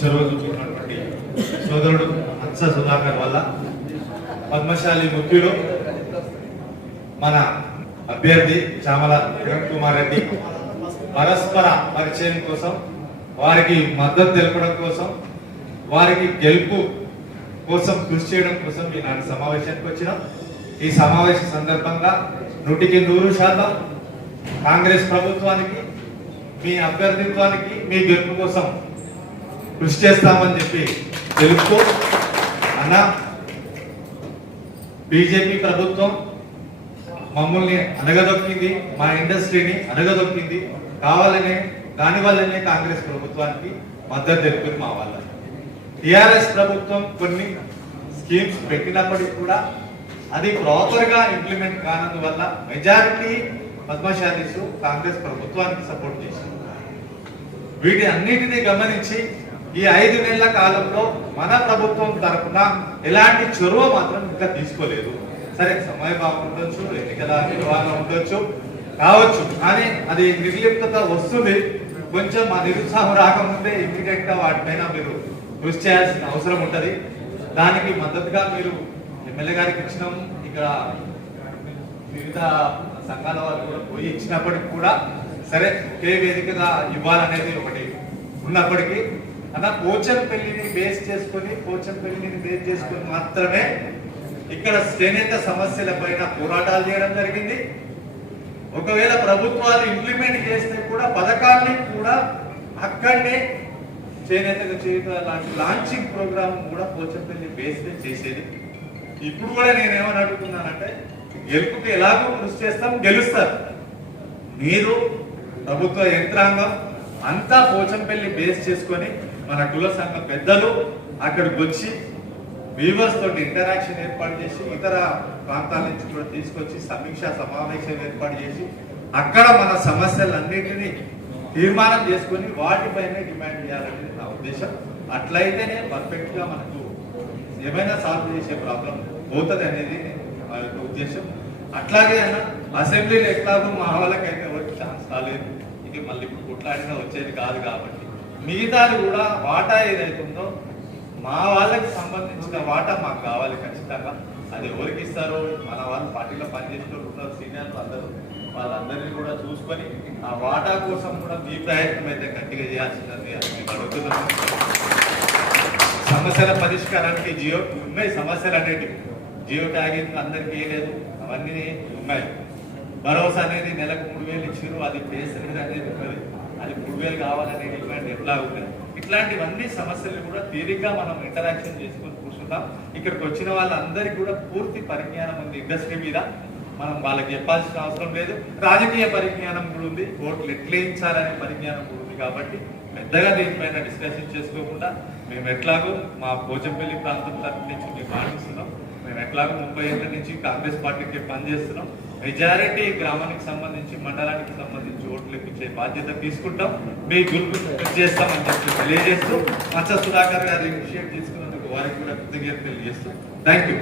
చొరవ చూపుతున్నటువంటి సోదరుడు హంస సుధాకర్ వల్ల పద్మశాలి ముఖ్యులు మన అభ్యర్థి చామల కిరణ్ కుమార్ రెడ్డి పరస్పర పరిచయం కోసం, వారికి మద్దతు తెలపడం కోసం, వారికి గెలుపు కోసం కృషి చేయడం కోసం ఈనాటి సమావేశానికి వచ్చినాం. ఈ సమావేశ సందర్భంగా 100% కాంగ్రెస్ ప్రభుత్వానికి, మీ అభ్యర్థిత్వానికి, మీ గెలుపు కోసం కృషి చేస్తామని చెప్పి తెలుపుతూ, అన్న బీజేపీ ప్రభుత్వం మమ్మల్ని అనగదొక్కింది, మా ఇండస్ట్రీని అనగదొక్కింది, కావాలనే దానివల్లనే కాంగ్రెస్ ప్రభుత్వానికి మద్దతు తెలుపుతుంది మా వాళ్ళ. టిఆర్ఎస్ ప్రభుత్వం కొన్ని స్కీమ్స్ పెట్టినప్పటికీ కూడా అది ప్రాపర్ గా ఇంప్లిమెంట్ కానందువల్ల మెజారిటీ పద్మశాలీస్ కాంగ్రెస్ ప్రభుత్వానికి సపోర్ట్ చేశారు. వీటి అన్నిటినీ గమనించి ఈ 5 నెలల కాలంలో మన ప్రభుత్వం తరఫున ఎలాంటి చొరవ మాత్రం ఇంకా తీసుకోలేదు. సరే, సమయభావం ఉండొచ్చు, ఎన్నికల నిర్వహణ ఉండొచ్చు కావచ్చు, కానీ అది నిర్లిప్తత వస్తుంది. కొంచెం ఆ నిరుత్సాహం రాకముందే ఇమీడియట్ గా వాటిపైన మీరు కృషి చేయాల్సిన అవసరం ఉంటది. దానికి మద్దతుగా మీరు ఎమ్మెల్యే గారికి ఇచ్చినాం, ఇక్కడ వివిధ సంఘాల వారు కూడా పోయి ఇచ్చినప్పటికీ కూడా సరే ఒకే వేదికగా ఇవ్వాలనేది ఒకటి ఉన్నప్పటికీ అలా పోచంపల్లిని బేస్ చేసుకొని మాత్రమే ఇక్కడ చేనేత సమస్యల పైన పోరాటాలు చేయడం జరిగింది. ఒకవేళ ప్రభుత్వాలు ఇంప్లిమెంట్ చేస్తే కూడా పథకాన్ని కూడా అక్కడనే చేనేతకు లాంటి లాంచింగ్ ప్రోగ్రామ్ కూడా పోచంపల్లి బేస్ చేసేది. ఇప్పుడు కూడా నేనేమని అడుగుతున్నానంటే, గెలుపుకి ఎలాగో కృషి చేస్తాం, గెలుస్తారు. మీరు ప్రభుత్వ యంత్రాంగం అంతా పోచంపల్లి బేస్ చేసుకొని మన కుల సంఘ పెద్దలు అక్కడికి వచ్చి వీవర్స్ తోటి ఇంటరాక్షన్ ఏర్పాటు చేసి, ఇతర ప్రాంతాల నుంచి కూడా తీసుకొచ్చి సమీక్షా సమావేశం ఏర్పాటు చేసి అక్కడ మన సమస్యలన్నింటినీ తీర్మానం చేసుకొని వాటిపైనే డిమాండ్ చేయాలనేది నా ఉద్దేశం. అట్లయితేనే పర్ఫెక్ట్ గా మనకు ఏమైనా సాల్వ్ చేసే ప్రాబ్లం పోతుంది అనేది మా యొక్క ఉద్దేశం. అట్లాగే అసెంబ్లీలో ఎట్లాగో మా వాళ్ళకైతే ఎవరికి ఛాన్స్ రాలేదు, ఇక మళ్ళీ ఇప్పుడు కొట్లాడినా వచ్చేది కాదు. కాబట్టి మిగతాది కూడా వాటా ఏదైతుందో మా వాళ్ళకి సంబంధించిన వాటా మాకు కావాలి ఖచ్చితంగా. అది ఎవరికి ఇస్తారో మన వాళ్ళు పార్టీలో పనిచేసిన ఉన్నారు, సీనియర్లు అందరూ, వాళ్ళందరినీ కూడా చూసుకొని ఆ వాటా కోసం కూడా మీ ప్రయత్నం అయితే గట్టిగా చేయాల్సిందని మేము అడుగుతున్నాము. సమస్యల పరిష్కారానికి ఉన్నాయి సమస్యలు అనేవి, జియో ట్యాగింగ్ అందరికీ లేదు, అవన్నీ ఉన్నాయి. భరోసా అనేది నెలకు 3000 ఇచ్చారు, అది బేస్డ్ అనేది ఉన్నది, అది 3000 కావాలనే డిమాండ్ ఎట్లా ఉంటుంది. ఇట్లాంటివన్నీ సమస్యలు కూడా తీరిగ్గా మనం ఇంటరాక్షన్ చేసుకొని కూర్చుంటాం. ఇక్కడికి వచ్చిన వాళ్ళందరికీ కూడా పూర్తి పరిజ్ఞానం ఉంది ఇండస్ట్రీ మీద, మనం వాళ్ళకి చెప్పాల్సిన అవసరం లేదు. రాజకీయ పరిజ్ఞానం కూడా ఉంది, ఓట్లు ఎట్లేయించాలనే పరిజ్ఞానం కూడా ఉంది. కాబట్టి పెద్దగా దీనిపైన డిస్కషన్ చేసుకోకుండా మేము ఎట్లాగో మా పోచంపల్లి ప్రాంతం తరఫు నుంచి మేము పాటిస్తున్నాం. మేము ఎట్లాగో 30 ఏళ్ళ నుంచి కాంగ్రెస్ పార్టీకి పనిచేస్తున్నాం. మెజారిటీ గ్రామానికి సంబంధించి, మండలానికి సంబంధించి ఓట్లు ఇప్పించే బాధ్యత తీసుకుంటాం. మీ గురుకు చేస్తామని చెప్పి తెలియజేస్తూ, హంస సుధాకర్ గారు ఇనిషియేట్ తీసుకున్నందుకు వారికి కూడా కృతజ్ఞతలు తెలియజేస్తాం. Thank you.